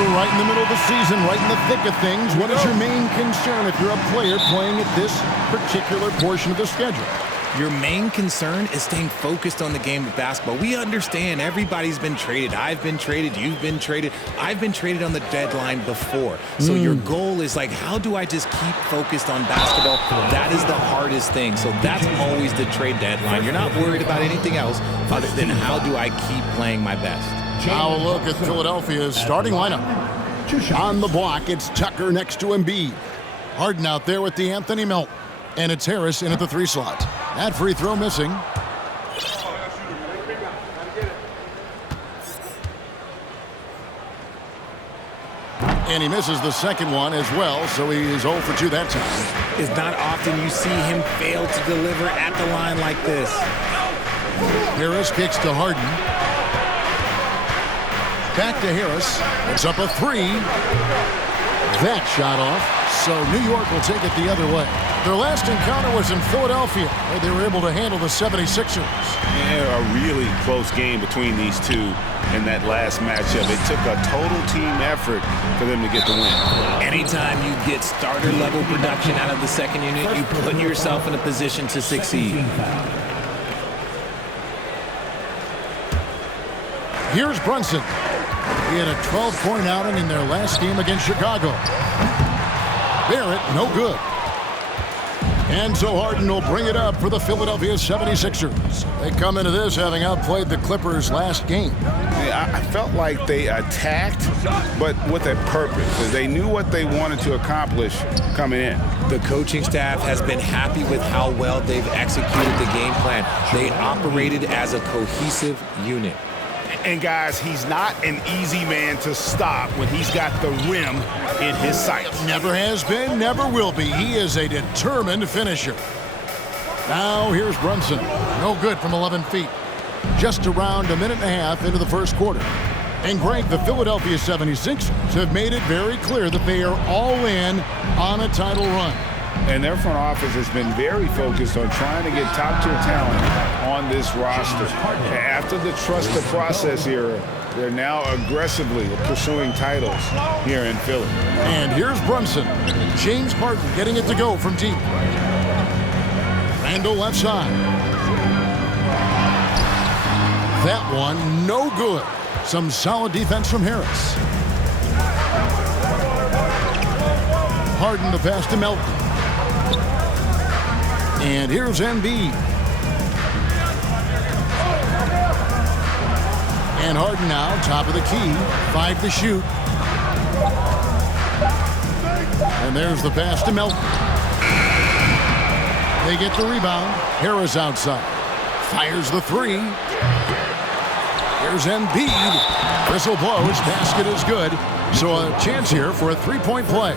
We're right in the middle of the season, right in the thick of things. What is your main concern if you're a player playing at this particular portion of the schedule? Your main concern is staying focused on the game of basketball. We understand everybody's been traded. I've been traded. You've been traded. I've been traded on the deadline before. So your goal is like, how do I just keep focused on basketball? That is the hardest thing. So that's always the trade deadline. You're not worried about anything else other than how do I keep playing my best. Now a look at Philadelphia's starting lineup. On the block, it's Tucker next to Embiid. Harden out there with the Anthony Melton. And it's Harris in at the 3 slot. That free throw missing. And he misses the second one as well, so he is 0 for 2 that time. It's not often you see him fail to deliver at the line like this. Harris kicks to Harden. Back to Harris. It's up a 3. That shot off, so New York will take it the other way. Their last encounter was in Philadelphia, where they were able to handle the 76ers. Yeah, a really close game between these two in that last matchup. It took a total team effort for them to get the win. Anytime you get starter-level production out of the second unit, you put yourself in a position to succeed. Here's Brunson. He had a 12-point outing in their last game against Chicago. Barrett, no good. And so Harden will bring it up for the Philadelphia 76ers. They come into this having outplayed the Clippers last game. Yeah, I felt like they attacked, but with a purpose. They knew what they wanted to accomplish coming in. The coaching staff has been happy with how well they've executed the game plan. They operated as a cohesive unit. And guys, he's not an easy man to stop when he's got the rim in his sights. Never has been, never will be. He is a determined finisher. Now here's Brunson. No good from 11 feet. Just around a minute and a half into the first quarter. And Greg, the Philadelphia 76ers have made it very clear that they are all in on a title run. And their front office has been very focused on trying to get top-tier talent on this roster. After the trust the process era, they're now aggressively pursuing titles here in Philly. And here's Brunson. James Harden getting it to go from deep. Randall left side. That one, no good. Some solid defense from Harris. Harden the pass to Melton. And here's Embiid. And Harden now, top of the key. 5 to shoot. And there's the pass to Melton. They get the rebound. Harris outside. Fires the 3. Here's Embiid. Whistle blows. Basket is good. So a chance here for a 3-point play.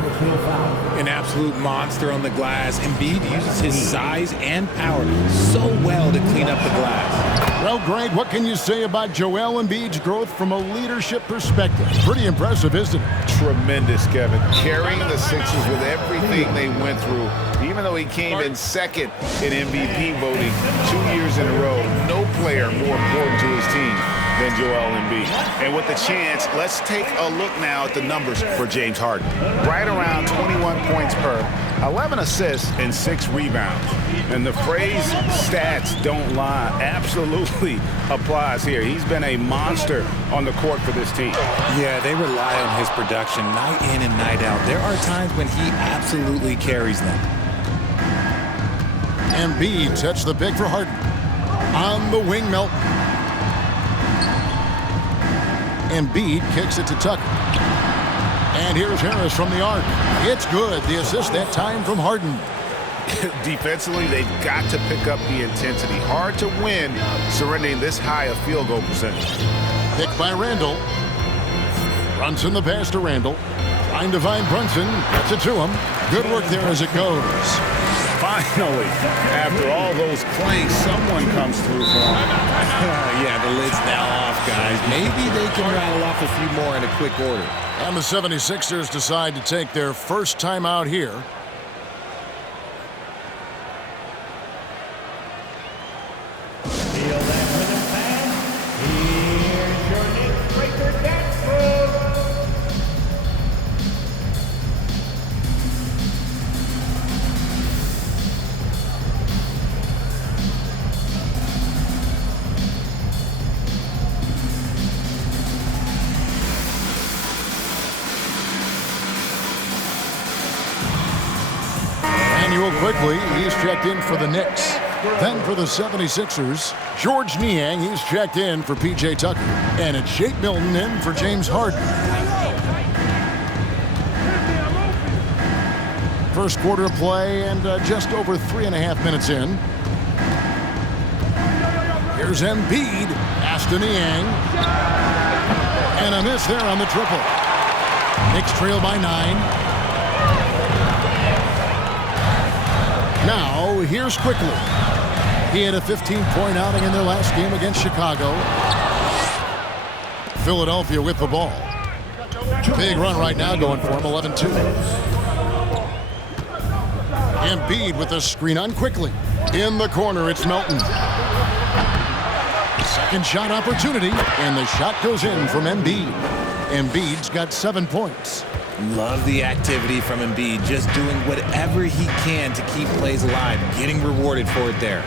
An absolute monster on the glass. Embiid uses his size and power so well to clean up the glass. Well, Greg, what can you say about Joel Embiid's growth from a leadership perspective? Pretty impressive, isn't it? Tremendous, Kevin. Carrying the Sixers with everything they went through. Even though he came in second in MVP voting 2 years in a row, no player more important to his team than Joel Embiid. And with the chance, let's take a look now at the numbers for James Harden. Right around 21 points per, 11 assists, and 6 rebounds. And the phrase stats don't lie absolutely applies here. He's been a monster on the court for this team. Yeah, they rely on his production night in and night out. There are times when he absolutely carries them. Embiid sets the pick for Harden. On the wing, Melton. Embiid kicks it to Tucker. And here's Harris from the arc. It's good. The assist that time from Harden. Defensively, they've got to pick up the intensity. Hard to win surrendering this high a field goal percentage. Picked by Randall. Brunson the pass to Randall. Trying to find Brunson. Gets it to him. Good work there as it goes. Finally, after all those clanks, someone comes through for him. Yeah, the lid's now off, guys. Maybe they can rattle off a few more in a quick order. And the 76ers decide to take their first time out here. Feel that rhythm, fans? Here's your Knicks breaker dance move. Quickly, he's checked in for the Knicks. Then for the 76ers, George Niang, he's checked in for P.J. Tucker. And it's Shake Milton in for James Harden. First quarter of play and just over 3.5 minutes in. Here's Embiid. Pass to Niang. And a miss there on the triple. Knicks trail by 9. Now, here's Quickly. He had a 15-point outing in their last game against Chicago. Philadelphia with the ball. Big run right now going for him, 11-2. Embiid with a screen on Quickly. In the corner, it's Melton. Second shot opportunity, and the shot goes in from Embiid. Embiid's got 7 points. Love the activity from Embiid, just doing whatever he can to keep plays alive, getting rewarded for it there.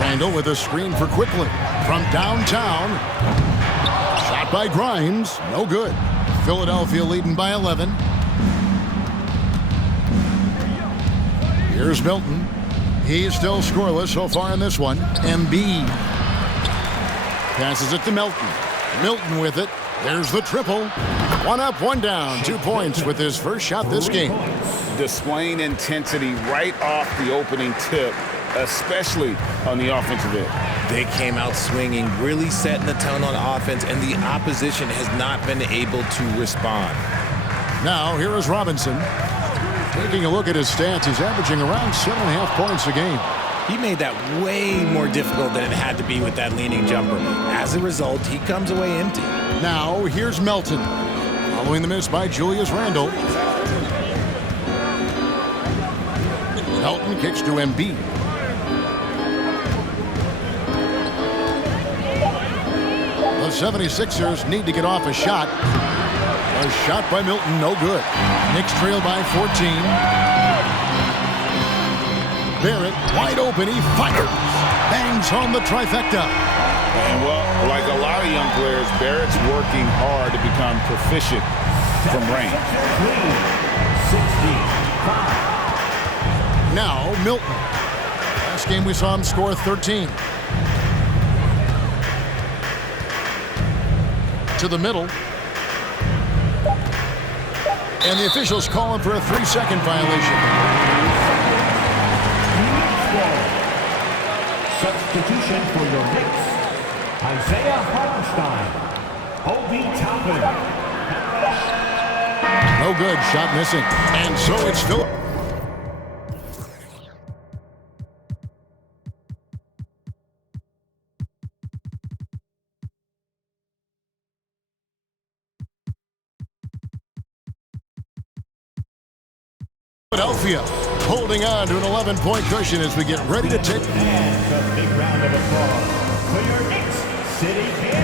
Randall with a screen for Quickly. From downtown. Shot by Grimes. No good. Philadelphia leading by 11. Here's Milton. He's still scoreless so far in this one. Embiid. Passes it to Milton. Milton with it. There's the triple. 1 up, 1 down. 2 points with his first shot this game. Displaying intensity right off the opening tip, especially on the offensive end. They came out swinging, really setting the tone on offense, and the opposition has not been able to respond. Now, here is Robinson. Taking a look at his stats, he's averaging around 7.5 points a game. He made that way more difficult than it had to be with that leaning jumper. As a result, he comes away empty. Now, here's Melton. Following the miss by Julius Randle. Melton kicks to Embiid. The 76ers need to get off a shot. A shot by Milton, no good. Knicks trail by 14. Barrett, wide open, he fires. Bangs home the trifecta. And well, like a lot of young players, Barrett's working hard to become proficient from range. Now, Milton. Last game we saw him score 13. To the middle. And the officials call him for a 3-second violation. Substitution for your Knicks, Isaiah Hartenstein, Obi Toppin. No good, shot missing. And so it's Philip. Philadelphia holding on to an 11-point cushion as we get ready to take. And a big round of applause for your Knicks City Kid.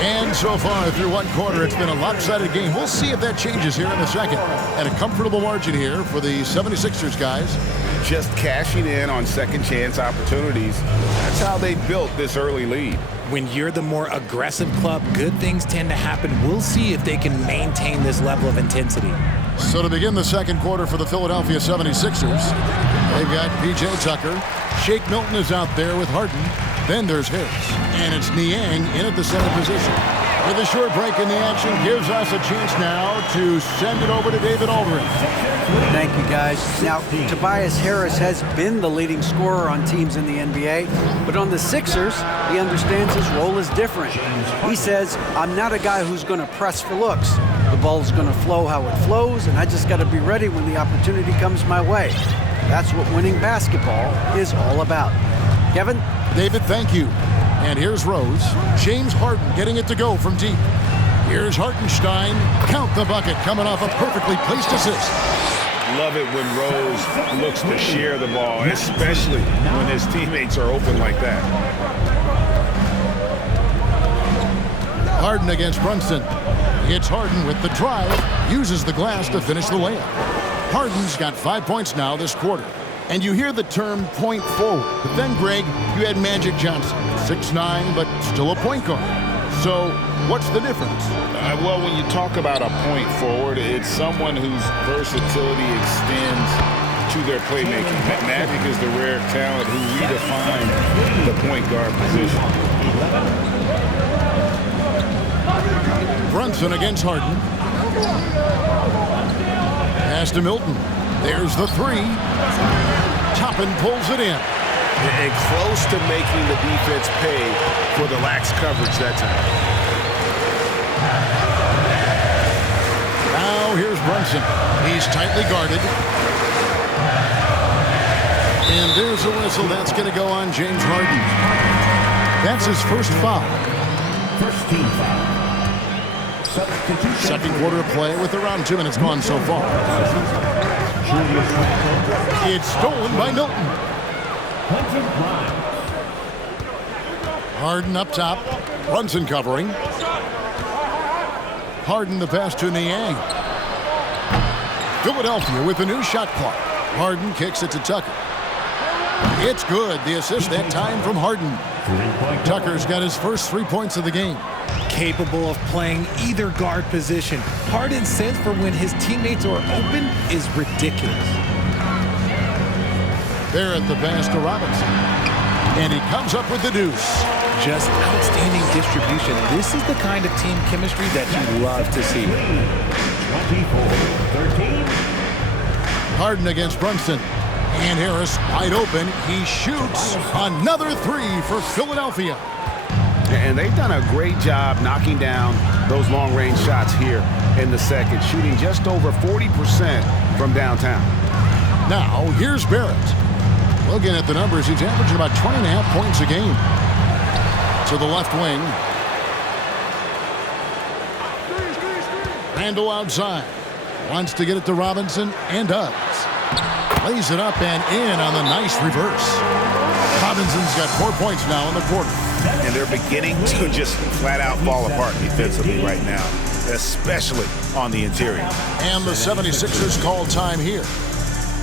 And so far through one quarter, it's been a lopsided game. We'll see if that changes here in the second. And a comfortable margin here for the 76ers guys. Just cashing in on second chance opportunities. That's how they built this early lead. When you're the more aggressive club, good things tend to happen. We'll see if they can maintain this level of intensity. So to begin the second quarter for the Philadelphia 76ers, they've got P.J. Tucker. Shake Milton is out there with Harden. Then there's Harris. And it's Niang in at the center position. With a short break in the action, gives us a chance now to send it over to David Aldridge. Thank you, guys. Now, Tobias Harris has been the leading scorer on teams in the NBA, but on the Sixers, he understands his role is different. He says, I'm not a guy who's going to press for looks. The ball's going to flow how it flows, and I just got to be ready when the opportunity comes my way. That's what winning basketball is all about. Kevin? David, thank you. And here's Rose. James Harden getting it to go from deep. Here's Hartenstein. Count the bucket coming off a perfectly placed assist. Love it when Rose looks to share the ball, especially when his teammates are open like that. Harden against Brunson. Hits Harden with the drive. Uses the glass to finish the layup. Harden's got 5 points now this quarter. And you hear the term point forward. But then, Greg, you had Magic Johnson. 6'9", but still a point guard. So what's the difference? Well, when you talk about a point forward, it's someone whose versatility extends to their playmaking. Magic is the rare talent who redefined the point guard position. Brunson against Harden. Pass to Milton. There's the three. Toppin pulls it in. And close to making the defense pay for the lax coverage that time. Now here's Brunson. He's tightly guarded. And there's a whistle. That's going to go on James Harden. That's his first foul. First team foul. Substitution. Second quarter of play with around 2 minutes gone so far. Julius Randle. It's stolen by Milton. Quentin Grimes. Harden up top. Brunson covering. Harden the pass to Niang. Philadelphia with a new shot clock. Harden kicks it to Tucker. It's good. The assist that time from Harden. Tucker's got his first 3 points of the game. Capable of playing either guard position. Harden's sense for when his teammates are open is ridiculous. Barrett the pass to Robinson. And he comes up with the deuce. Just outstanding distribution. This is the kind of team chemistry that you love to see. 24-13. Harden against Brunson. And Harris wide open. He shoots another three for Philadelphia. And they've done a great job knocking down those long-range shots here in the second, shooting just over 40% from downtown. Now, here's Barrett. Looking at the numbers, he's averaging about 20.5 points a game. To the left wing. Randle outside. Wants to get it to Robinson and does. Lays it up and in on the nice reverse. Robinson's got 4 points now in the quarter. And they're beginning to just flat out fall apart defensively right now, especially on the interior. And the 76ers call time here.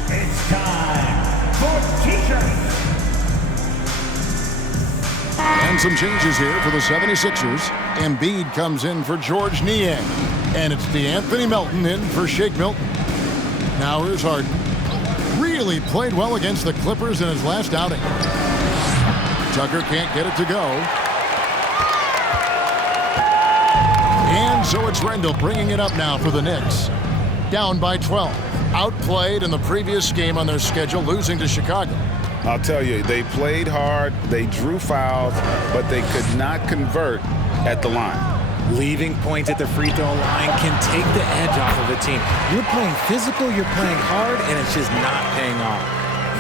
It's time for t-shirts. And some changes here for the 76ers. Embiid comes in for George Niang. And it's DeAnthony Melton in for Shake Milton. Now here's Harden. Really played well against the Clippers in his last outing. Tucker can't get it to go. And so it's Randle bringing it up now for the Knicks. Down by 12. Outplayed in the previous game on their schedule, losing to Chicago. I'll tell you, they played hard, they drew fouls, but they could not convert at the line. Leaving points at the free throw line can take the edge off of a team. You're playing physical, you're playing hard, and it's just not paying off.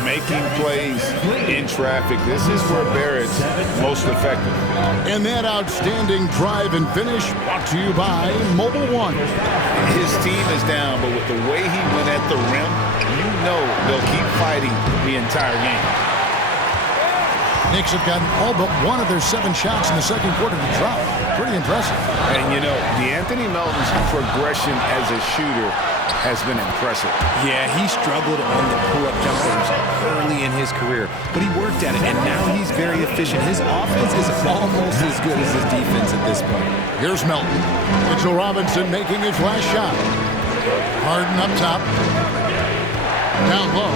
Making plays in traffic, this is where Barrett's most effective. And that outstanding drive and finish brought to you by Mobile One. His team is down, but with the way he went at the rim, you know they'll keep fighting the entire game. Knicks have gotten all but one of their 7 shots in the second quarter to drop. Pretty impressive. And you know, DeAnthony Melton's progression as a shooter has been impressive. Yeah, he struggled on the pull-up jumpers early in his career, but he worked at it, and now he's very efficient. His offense is almost as good as his defense at this point. Here's Melton. Mitchell Robinson making his last shot. Harden up top. Down low.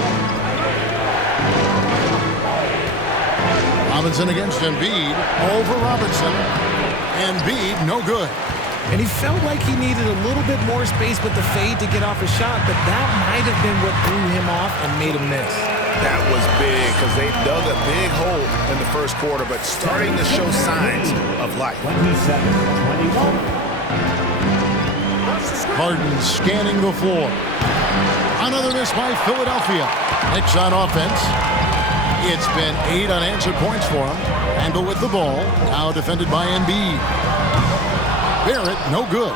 Robinson against Embiid. Over Robinson. Embiid, no good. And he felt like he needed a little bit more space with the fade to get off a shot, but that might have been what threw him off and made him miss. That was big because they dug a big hole in the first quarter, but starting to show signs of life. 27-21. Harden scanning the floor. Another miss by Philadelphia. Knicks on offense. It's been 8 unanswered points for him. Randle with the ball. Now defended by Embiid. Barrett, no good.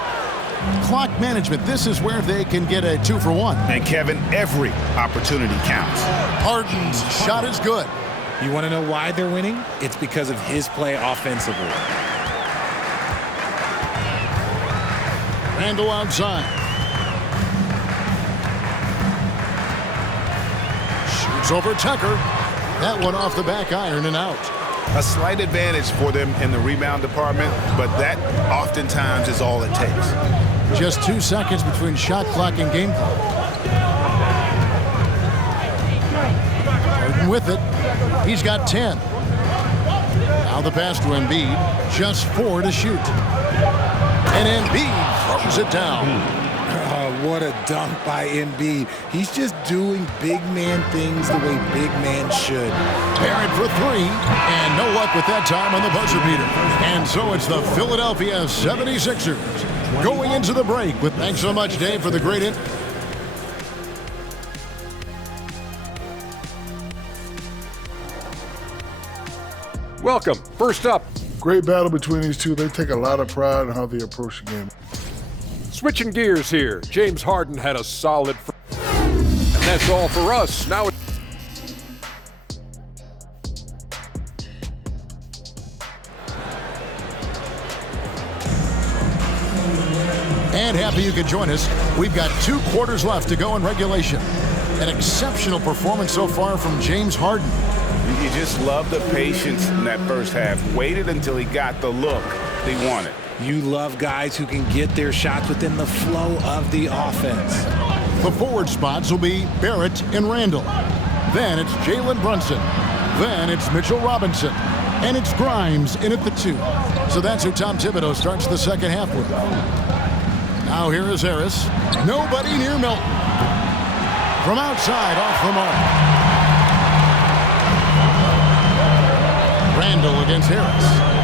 Clock management. This is where they can get a 2 for 1. And Kevin, every opportunity counts. Harden's shot is good. You want to know why they're winning? It's because of his play offensively. Randle outside. Shoots over Tucker. That one off the back iron and out. A slight advantage for them in the rebound department, but that oftentimes is all it takes. Just 2 seconds between shot clock and game clock. Harden with it. He's got 10. Now the pass to Embiid. Just 4 to shoot. And Embiid throws it down. What a dunk by Embiid. He's just doing big man things the way big man should. Barrett for 3, and no luck with that time on the buzzer beater. And so it's the Philadelphia 76ers going into the break with thanks so much, Dave, for the great in. Welcome. First up, Great battle between these two. They take a lot of pride in how they approach the game. switching gears here. James Harden had a solid and that's all for us. Now And happy you could join us. We've got 2 quarters left to go in regulation. An exceptional performance so far from James Harden. You just love the patience in that first half. Waited until he got the look they wanted. You love guys who can get their shots within the flow of the offense. The forward spots will be Barrett and Randall. Then it's Jalen Brunson. Then it's Mitchell Robinson. And it's Grimes in at the 2. So that's who Tom Thibodeau starts the second half with. Now here is Harris. Nobody near Milton. From outside, off the mark. Randall against Harris.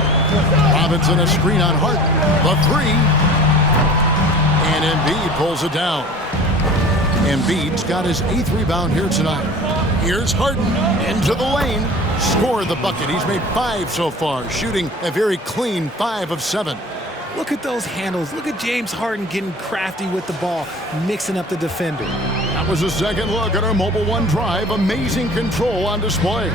Robinson a screen on Hart. The 3. And Embiid pulls it down. Embiid's got his 8th rebound here tonight. Here's Harden into the lane. Scored the bucket. He's made 5 so far, shooting a very clean 5 of 7. Look at those handles. Look at James Harden getting crafty with the ball, mixing up the defender. That was a second look at our Mobile One drive. Amazing control on display.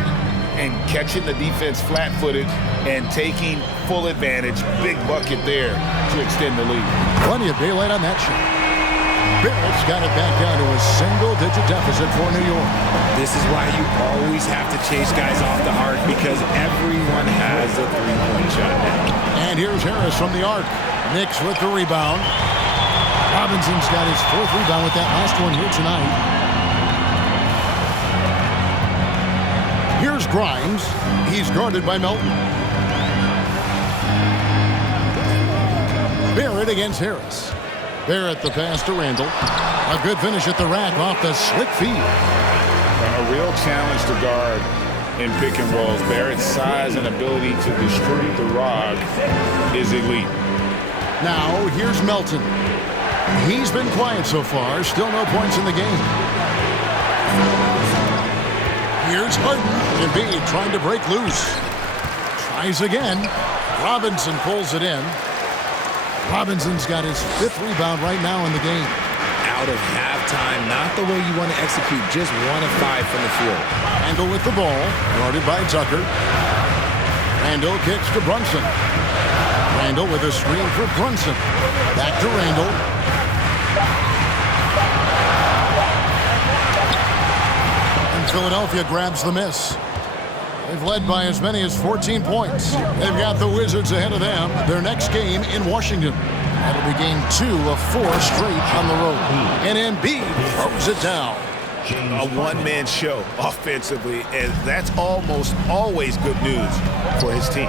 And catching the defense flat-footed and taking full advantage. Big bucket there to extend the lead. Plenty of daylight on that shot. Barrett's got it back down to a single-digit deficit for New York. This is why you always have to chase guys off the arc because everyone has a three-point shot now. And here's Harris from the arc. Knicks with the rebound. Robinson's got his 4th rebound with that last one here tonight. Here's Grimes. He's guarded by Melton. Barrett against Harris. Barrett the pass to Randall. A good finish at the rack off the slick feed. A real challenge to guard in pick and rolls. Barrett's size and ability to distribute the rock is elite. Now here's Melton. He's been quiet so far. Still no points in the game. Here's Harden. Embiid trying to break loose. Tries again. Robinson pulls it in. Robinson's got his 5th rebound right now in the game. Out of halftime, not the way you want to execute, just 1 of 5 from the field. Randall with the ball, guarded by Tucker. Randall kicks to Brunson. Randall with a screen for Brunson. Back to Randall. And Philadelphia grabs the miss. They've led by as many as 14 points. They've got the Wizards ahead of them. Their next game in Washington. That'll be game 2 of 4 straight on the road. And Embiid throws it down. A one-man show offensively, and that's almost always good news for his team.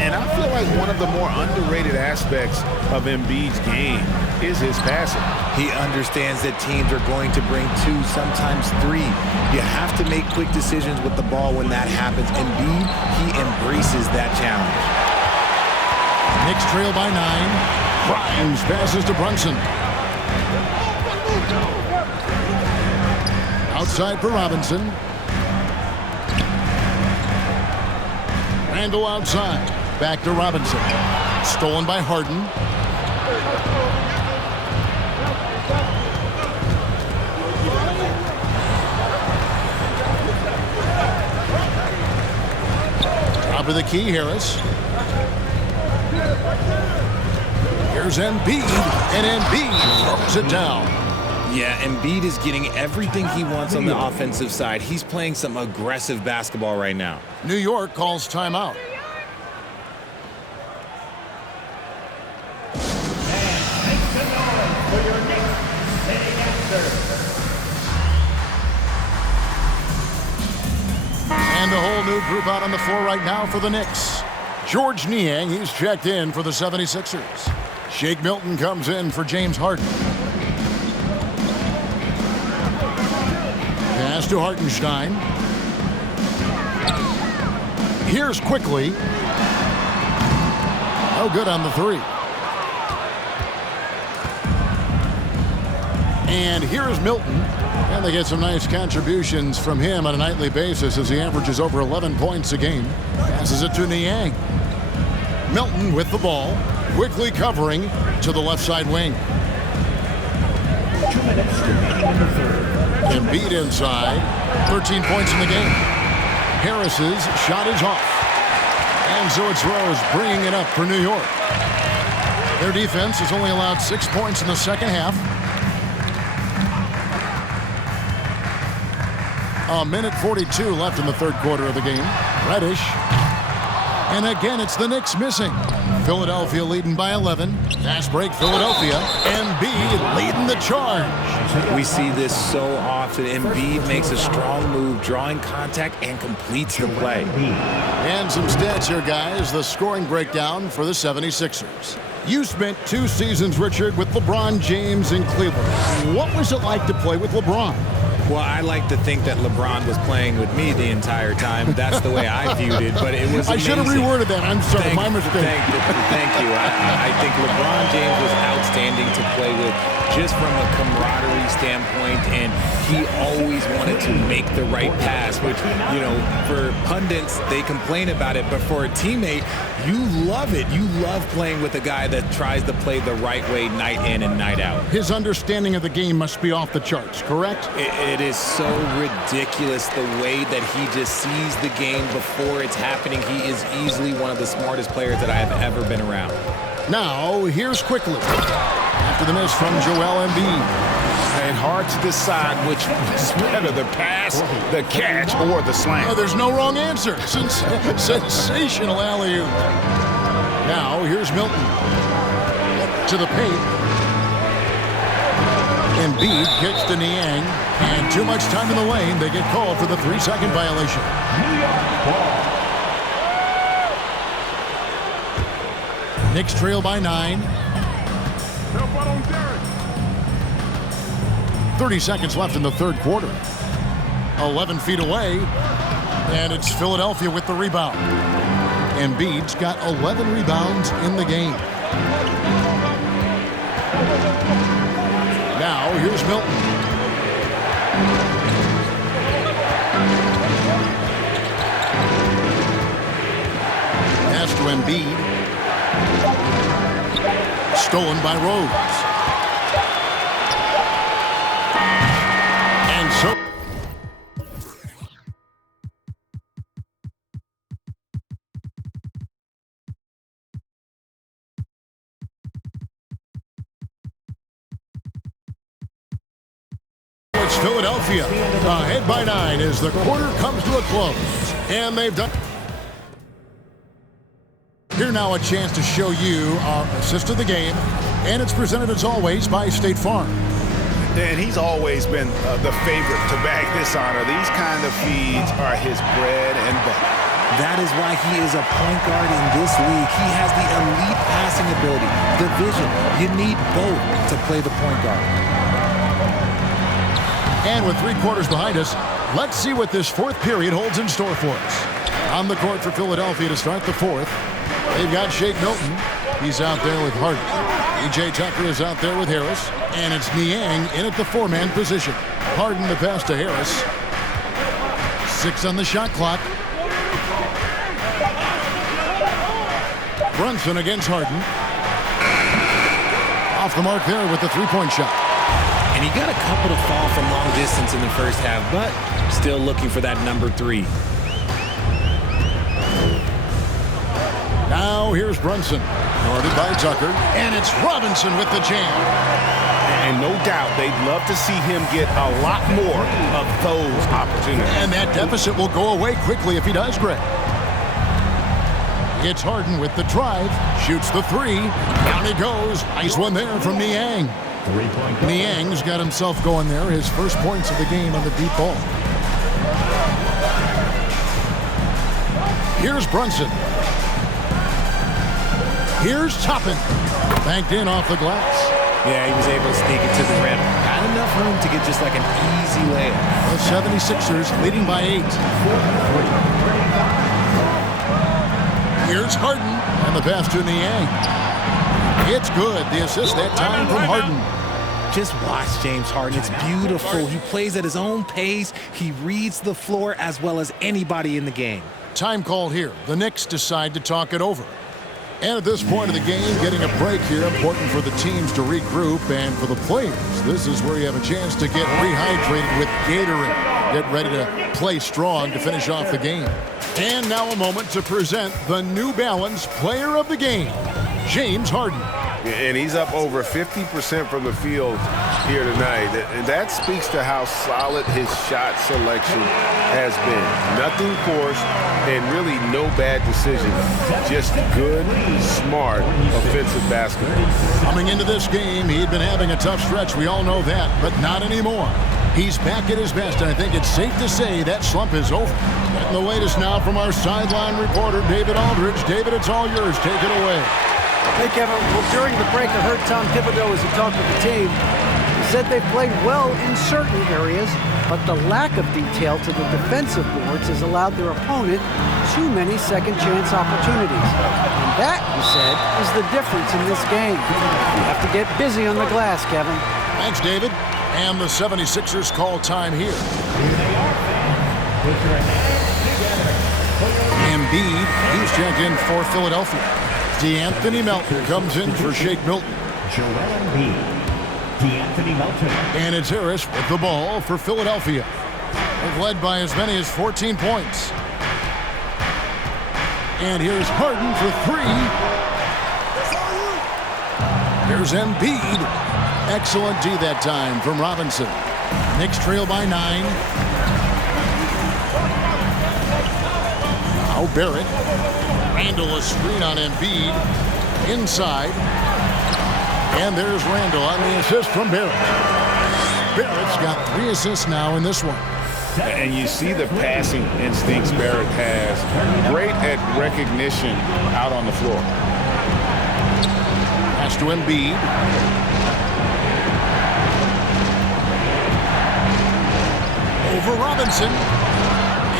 And I feel like one of the more underrated aspects of Embiid's game is his passing. He understands that teams are going to bring 2, sometimes 3. You have to make quick decisions with the ball when that happens. Embiid, he embraces that challenge. Knicks trail by 9. Grimes passes to Brunson. Outside for Robinson. Randall outside. Back to Robinson. Stolen by Harden. Top of the key, Harris. Here's Embiid, and Embiid throws it down. Yeah, Embiid is getting everything he wants on the offensive side. He's playing some aggressive basketball right now. New York calls timeout. And a whole new group out on the floor right now for the Knicks. George Niang, he's checked in for the 76ers. Shake Milton comes in for James Harden. Pass to Hartenstein. Here's Quickly. No good on the three. And here's Milton. And they get some nice contributions from him on a nightly basis as he averages over 11 points a game. Passes it to Niang. Milton with the ball. Quickly covering to the left side wing. 2 minutes remaining in the third. Embiid inside. 13 points in the game. Harris's shot is off. And so it's Rose bringing it up for New York. Their defense has only allowed 6 points in the second half. A minute 42 left in the third quarter of the game. Reddish. And again, it's the Knicks missing. Philadelphia leading by 11. Fast break, Philadelphia. Embiid leading the charge. We see this so often. Embiid makes a strong move, drawing contact, and completes the play. And some stats here, guys. The scoring breakdown for the 76ers. You spent 2 seasons, Richard, with LeBron James in Cleveland. What was it like to play with LeBron? Well, I like to think that LeBron was playing with me the entire time. That's the way I viewed it, but it was amazing. I should have reworded that. I'm sorry, my mistake. Thank you. I think LeBron James was outstanding to play with just from a camaraderie standpoint, and he always wanted to make the right pass, which, you know, for pundits, they complain about it, but for a teammate, you love it. You love playing with a guy that tries to play the right way night in and night out. His understanding of the game must be off the charts, correct? It is so ridiculous the way that he just sees the game before it's happening. He is easily one of the smartest players that I have ever been around. Now, here's Quickly. After the miss from Joel Embiid. And hard to decide which was better, the pass, the catch, or the slam. Oh, there's no wrong answer. Sensational alley-oop. Now, here's Milton. To the paint. Embiid kicks to Niang. And too much time in the lane. They get called for the 3-second violation. New York ball. Knicks trail by 9. 30 seconds left in the third quarter. 11 feet away. And it's Philadelphia with the rebound. Embiid's got 11 rebounds in the game. Now, here's Milton. Pass to Embiid. Stolen by Rose. And so... It's Philadelphia ahead by 9 as the quarter comes to a close. And they've done... Here now a chance to show you our assist of the game. And it's presented as always by State Farm. And he's always been the favorite to bag this honor. These kind of feeds are his bread and butter. That is why he is a point guard in this league. He has the elite passing ability, the vision. You need both to play the point guard. And with 3 quarters behind us, let's see what this fourth period holds in store for us. On the court for Philadelphia to start the fourth, they've got Shake Milton. He's out there with Harden. E.J. Tucker is out there with Harris. And it's Niang in at the 4-man position. Harden the pass to Harris. 6 on the shot clock. Brunson against Harden. Off the mark there with the 3-point shot. And he got a couple to fall from long distance in the first half, but still looking for that number 3. Now here's Brunson. Guarded by Tucker. And it's Robinson with the jam. And no doubt they'd love to see him get a lot more of those opportunities. And that deficit will go away quickly if he does, Greg. It's Harden with the drive, shoots the three, down he goes. Nice one there from Niang. Niang's got himself going there, his first points of the game on the deep ball. Here's Brunson. Here's Toppin. Banked in off the glass. Yeah, he was able to sneak it to the rim. Not enough room to get just like an easy layup. The 76ers leading by 8. Here's Harden, and the pass to Niang. It's good. The assist that time from Harden. Just watch James Harden. It's beautiful. He plays at his own pace. He reads the floor as well as anybody in the game. Time called here. The Knicks decide to talk it over. And at this point of the game, getting a break here, important for the teams to regroup, and for the players, this is where you have a chance to get rehydrated with Gatorade. Get ready to play strong to finish off the game. And now a moment to present the New Balance Player of the Game, James Harden. And he's up over 50% from the field here tonight. And that speaks to how solid his shot selection has been. Nothing forced and really no bad decisions. Just good, smart, offensive basketball. Coming into this game, he'd been having a tough stretch. We all know that, but not anymore. He's back at his best, and I think it's safe to say that slump is over. Getting the latest now from our sideline reporter, David Aldridge. David, it's all yours. Take it away. Hey, Kevin, well, during the break, I heard Tom Thibodeau as he talked with the team. He said they played well in certain areas, but the lack of detail to the defensive boards has allowed their opponent too many second-chance opportunities. And that, he said, is the difference in this game. You have to get busy on the glass, Kevin. Thanks, David. And the 76ers call time here. Embiid, he's checked in for Philadelphia. D'Anthony Melton comes in for Shake Milton. Joel Embiid. D'Anthony Melton. And it's Harris with the ball for Philadelphia. They've led by as many as 14 points. And here's Harden for 3. Here's Embiid. Excellent D that time from Robinson. Knicks trail by 9. Now Barrett. Randall a screen on Embiid. Inside. And there's Randall on the assist from Barrett. Barrett's got 3 assists now in this one. And you see the passing instincts Barrett has. Great at recognition out on the floor. Pass to Embiid. Over Robinson.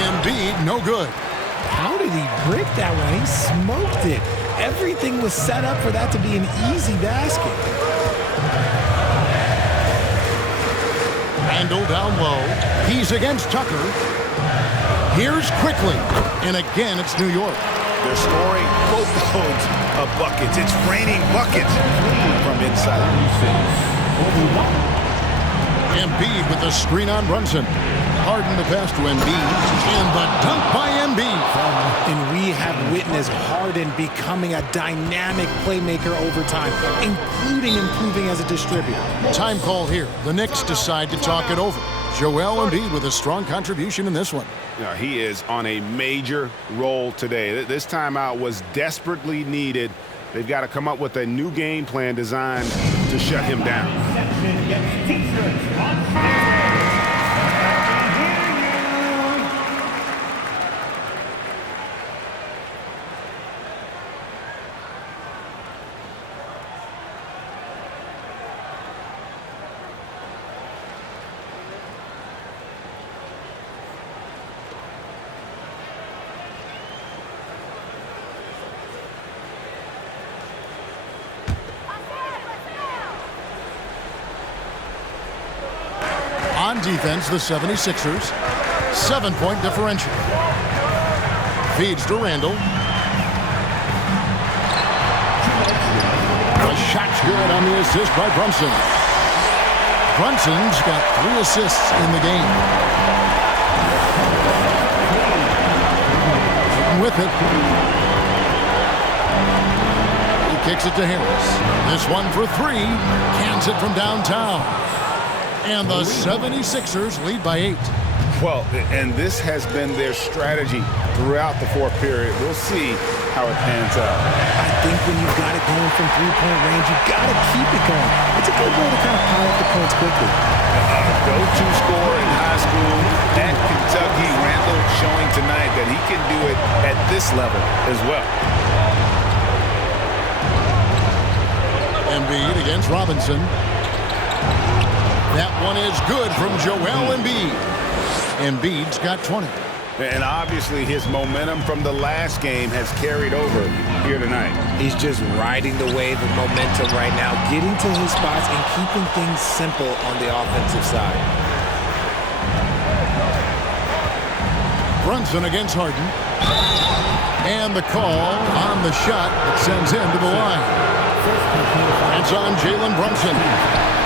Embiid, no good. How did he break that one? He smoked it. Everything was set up for that to be an easy basket. Randall down low. He's against Tucker. Here's Quickly. And again, it's New York. They're scoring boatloads of buckets. It's raining buckets from inside. Embiid with the screen on Brunson. Harden the pass to Embiid. And the dunk by Embiid. And we have witnessed Harden becoming a dynamic playmaker over time, including improving as a distributor. Time called here. The Knicks decide to talk it over. Joel Embiid with a strong contribution in this one. Yeah, he is on a major roll today. This timeout was desperately needed. They've got to come up with a new game plan designed to shut him down. On defense, the 76ers. 7-point differential. Feeds to Randall. The shot's good on the assist by Brunson. Brunson's got 3 assists in the game. With it. He kicks it to Harris. This one for three. Cans it from downtown. And the 76ers lead by 8. Well, and this has been their strategy throughout the fourth period. We'll see how it pans out. I think when you've got it going from three-point range, you've got to keep it going. It's a good way to kind of pile up the points quickly. Go-to scorer in high school at Kentucky. Randall showing tonight that he can do it at this level as well. Embiid against Robinson. That one is good from Joel Embiid. Embiid's got 20. And obviously his momentum from the last game has carried over here tonight. He's just riding the wave of momentum right now, getting to his spots and keeping things simple on the offensive side. Brunson against Harden. And the call on the shot that sends him to the line. That's on Jalen Brunson.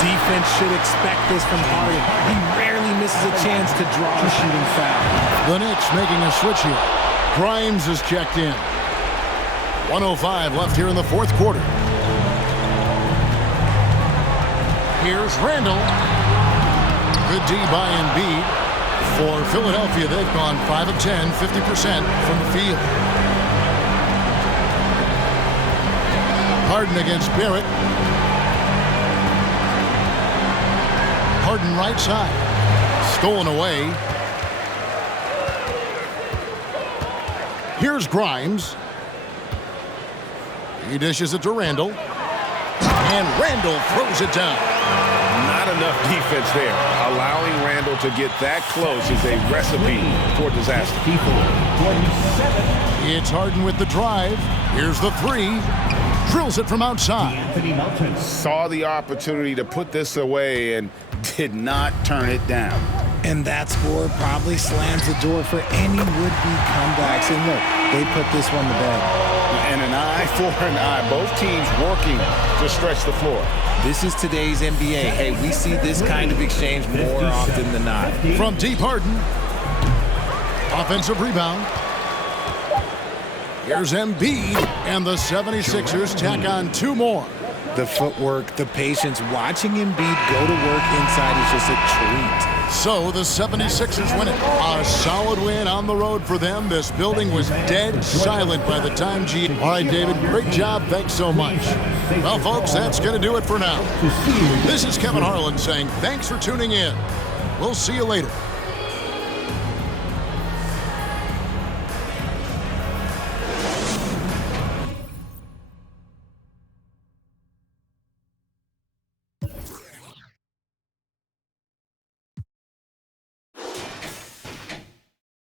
Defense should expect this from Harden. He rarely misses a chance to draw a shooting foul. The Knicks making a switch here. Grimes is checked in. 1:05 left here in the fourth quarter. Here's Randall. Good D by Embiid. For Philadelphia, they've gone 5 of 10, 50% from the field. Harden against Barrett. Harden right side. Stolen away. Here's Grimes. He dishes it to Randall. And Randall throws it down. Not enough defense there. Allowing Randall to get that close is a recipe for disaster. It's Harden with the drive. Here's the three. Drills it from outside. Saw the opportunity to put this away and did not turn it down. And that score probably slams the door for any would-be comebacks. And look, they put this one to bed. And an eye for an eye. Both teams working to stretch the floor. This is today's NBA. Hey, we see this kind of exchange more often than not. From deep, Harden. Offensive rebound. Here's Embiid, and the 76ers tack on 2 more. The footwork, the patience, watching Embiid go to work inside is just a treat. So the 76ers win it. A solid win on the road for them. This building was dead silent by the time G. All right, David, great job. Thanks so much. Well, folks, that's going to do it for now. This is Kevin Harlan saying thanks for tuning in. We'll see you later.